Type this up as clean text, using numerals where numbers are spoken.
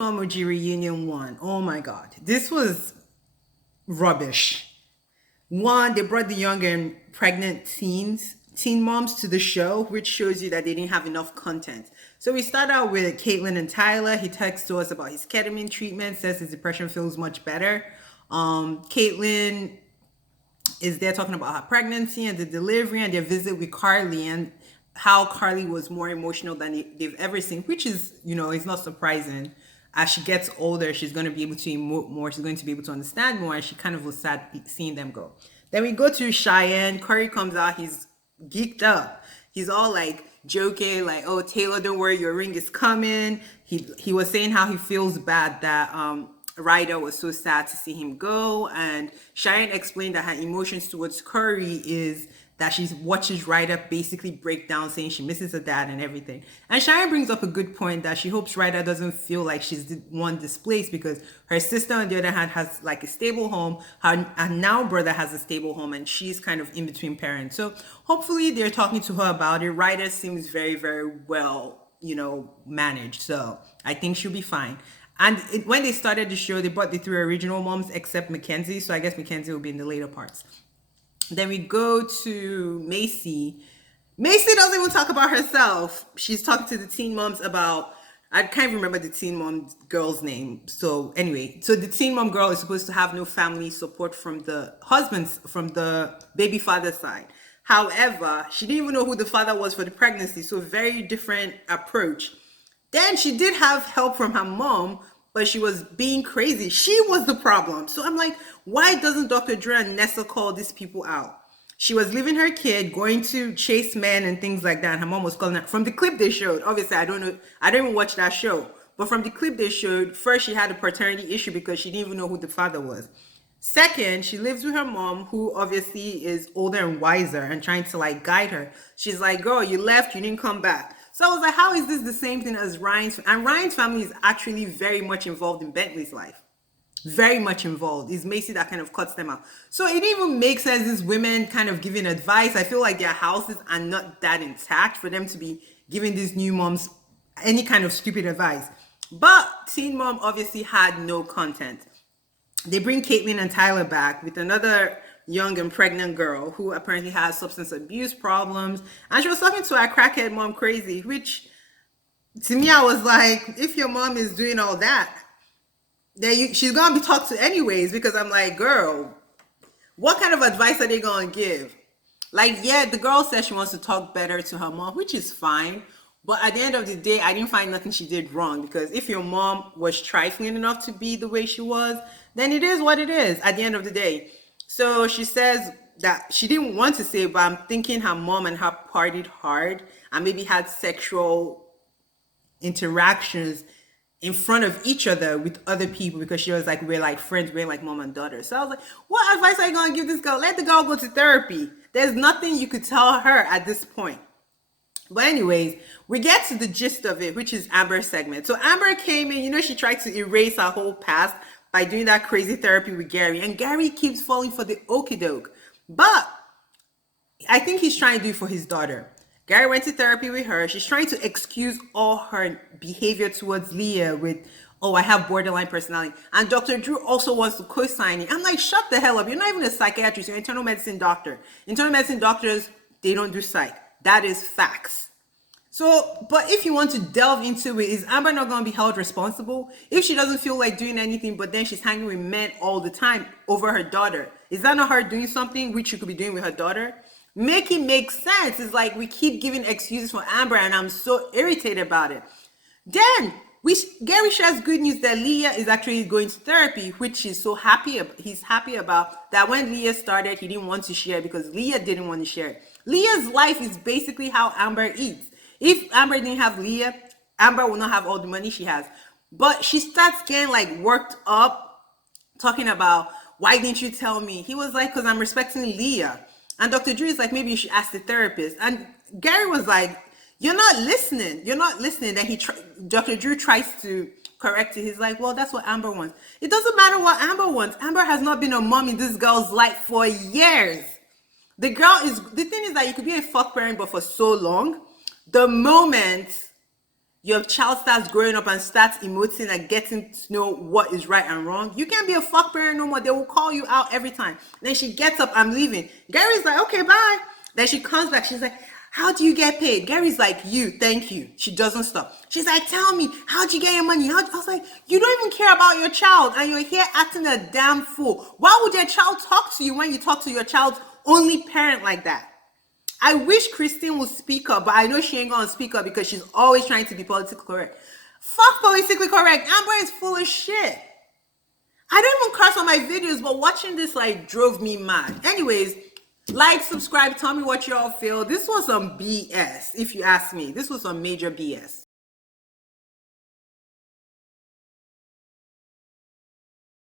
Emoji Reunion 1. Oh my god. This was rubbish. One, they brought the young and pregnant teen moms to the show, which shows you that they didn't have enough content. So we start out with Caitlin and Tyler. He texts to us about his ketamine treatment, says his depression feels much better. Caitlin is there talking about her pregnancy and the delivery and their visit with Carly and how Carly was more emotional than they've ever seen, which is, it's not surprising. As she gets older, she's going to be able to emote more. She's going to be able to understand more. And she kind of was sad seeing them go. Then we go to Cheyenne. Corey comes out. He's geeked up. He's all like joking, like, "Oh, Taylor, don't worry, your ring is coming." He was saying how he feels bad that Ryder was so sad to see him go, and Cheyenne explained that her emotions towards Curry is that she watches Ryder basically break down, saying she misses her dad and everything. And Cheyenne brings up a good point that she hopes Ryder doesn't feel like she's the one displaced because her sister, on the other hand, has like a stable home. Her now brother has a stable home, and she's kind of in between parents. So hopefully they're talking to her about it. Ryder seems very, very well, managed. So I think she'll be fine. And when they started the show, they brought the three original moms except Mackenzie. So I guess Mackenzie will be in the later parts. Then we go to Macy. Macy doesn't even talk about herself. She's talking to the teen moms about, I can't remember the teen mom girl's name. So anyway, so the teen mom girl is supposed to have no family support from the husband's, from the baby father's side. However, she didn't even know who the father was for the pregnancy. So very different approach. Then she did have help from her mom, but she was being crazy. She was the problem. So I'm like, why doesn't Dr. Dre and Nessa call these people out? She was leaving her kid, going to chase men and things like that. And her mom was calling her. From the clip they showed, obviously, I don't know, I didn't even watch that show. But from the clip they showed, first she had a paternity issue because she didn't even know who the father was. Second, she lives with her mom, who obviously is older and wiser and trying to like guide her. She's like, "Girl, you left, you didn't come back." So I was like, how is this the same thing as Ryan's? And Ryan's family is actually very much involved in Bentley's life. Very much involved. It's Macy that kind of cuts them out. So it even makes sense, these women kind of giving advice. I feel like their houses are not that intact for them to be giving these new moms any kind of stupid advice. But Teen Mom obviously had no content. They bring Caitlin and Tyler back with another young and pregnant girl who apparently has substance abuse problems. And she was talking to her crackhead mom crazy, which to me, I was like, if your mom is doing all that, then she's going to be talked to anyways, because I'm like, girl, what kind of advice are they going to give? Like, yeah, the girl says she wants to talk better to her mom, which is fine. But at the end of the day, I didn't find nothing she did wrong, because if your mom was trifling enough to be the way she was, then it is what it is at the end of the day. So she says that she didn't want to say, but I'm thinking her mom and her partied hard and maybe had sexual interactions in front of each other with other people, because she was like, we're like friends, we're like mom and daughter. So I was like, what advice are you going to give this girl? Let the girl go to therapy. There's nothing you could tell her at this point. But anyways, we get to the gist of it, which is Amber's segment. So Amber came in, she tried to erase her whole past by doing that crazy therapy with Gary. And Gary keeps falling for the okie doke. But I think he's trying to do it for his daughter. Gary went to therapy with her. She's trying to excuse all her behavior towards Leah with, "Oh, I have borderline personality." And Dr. Drew also wants to co-sign it. I'm like, shut the hell up. You're not even a psychiatrist. You're an internal medicine doctor. Internal medicine doctors, they don't do psych. That is facts. So, but if you want to delve into it, is Amber not going to be held responsible? If she doesn't feel like doing anything, but then she's hanging with men all the time over her daughter, is that not her doing something which she could be doing with her daughter? Make it make sense. It's like we keep giving excuses for Amber, and I'm so irritated about it. Then Gary shares good news that Leah is actually going to therapy, which he's so happy. He's happy about that. When Leah started, he didn't want to share because Leah didn't want to share it. Leah's life is basically how Amber eats. If Amber didn't have Leah, Amber will not have all the money she has. But she starts getting like worked up, talking about, why didn't you tell me? He was like, because I'm respecting Leah. And Dr. Drew is like, maybe you should ask the therapist. And Gary was like, you're not listening. You're not listening. Then Dr. Drew tries to correct it. He's like, well, that's what Amber wants. It doesn't matter what Amber wants. Amber has not been a mom in this girl's life for years. The thing is that you could be a fuck parent, but for so long, the moment your child starts growing up and starts emoting and getting to know what is right and wrong, you can't be a fuck parent no more. They will call you out every time. Then she gets up, I'm leaving. Gary's like, okay, bye. Then she comes back. She's like, how do you get paid? Gary's like, you, thank you. She doesn't stop. She's like, tell me, how'd you get your money? I was like, you don't even care about your child and you're here acting a damn fool. Why would your child talk to you when you talk to your child's only parent like that? I wish Christine would speak up, but I know she ain't gonna speak up because she's always trying to be politically correct. Fuck politically correct. Amber is full of shit. I don't even curse on my videos, but watching this like drove me mad. Anyways, like, subscribe, tell me what y'all feel. This was some BS, if you ask me. This was some major BS.